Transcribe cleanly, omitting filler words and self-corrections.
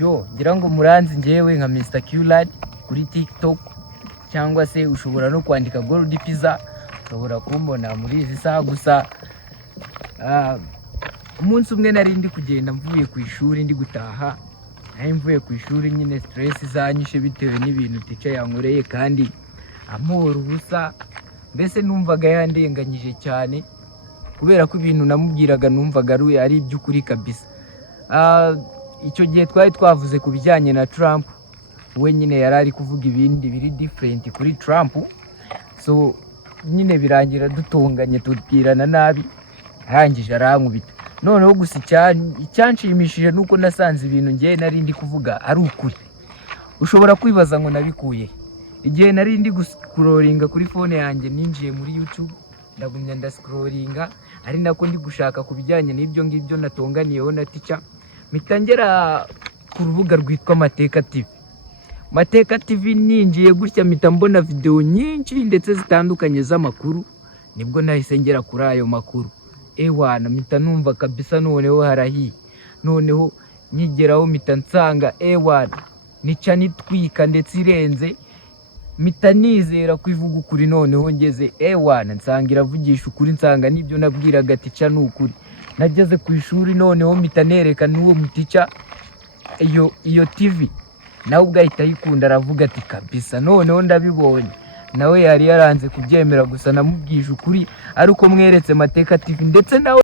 Yo ngira ngo muranzi njyewe nka Mr Qlad kuri TikTok cyangwa se ushobora no kwandika Gold Pizza ushobora kumbona muri izi saha gusa. Umunsi umwe nari ndi kugenda mvuye ku ishuri ndi gutaha, nari mvuye ku ishuri nyine stress zanyishe bitewe n'ibintu teacher yankoreye kandi amora ubusa, mbese numvaga yandenganyije cyane kubera ko ibintu namubwiraga numvaga ari iby'ukuri kabisa. Icyo gihe twari twavuze ku bijyanye na Trump, we nyine yarari kuvuga ibindi biri different kuri Trump, so nyine birangira dutonganye tubwirana nabi, arangije arankubita. Noneho gusa icyanshimishije nuko nasanze ibintu ngiye nari ndi kuvuga ari ukuri. Ushobora kwibaza ngo nabikuye igihe nari ndi scrollinga kuri phone yanjye, ninjiye muri YouTube ndagumya ndascrollinga, ari nako ndi gushaka ku bijyanye n'ibyo ngibyo natonganiyeho na teacher, mitangera ku rubuga rwitwa Mateka TV. Mateka TV ninjiye gutya mpita mbona video nyinshi ndetse zitandukanye z'amakuru, nibwo nahise ngera kuri ayo makuru. Ewana mpita numva kabisa noneho harahiye, noneho nyigeraho mpita nsanga ewana nica nitwika ndetse irenze, mpita nizera kwivuga ukuri. Noneho ngeze ewana nsanga iravugisha ukuri, nsanga nibyo nabwiraga teacher n'ukuri. Nageze ku ishuri noneho mpita nereka n'uwo muticha iyo TV, nawe ugahita yikunda aravuga ati kabisa noneho ndabibonye. Nawe yari yaranze kubyemera gusa namubwije ukuri ari uko mweretse Mateka TV ndetse nawe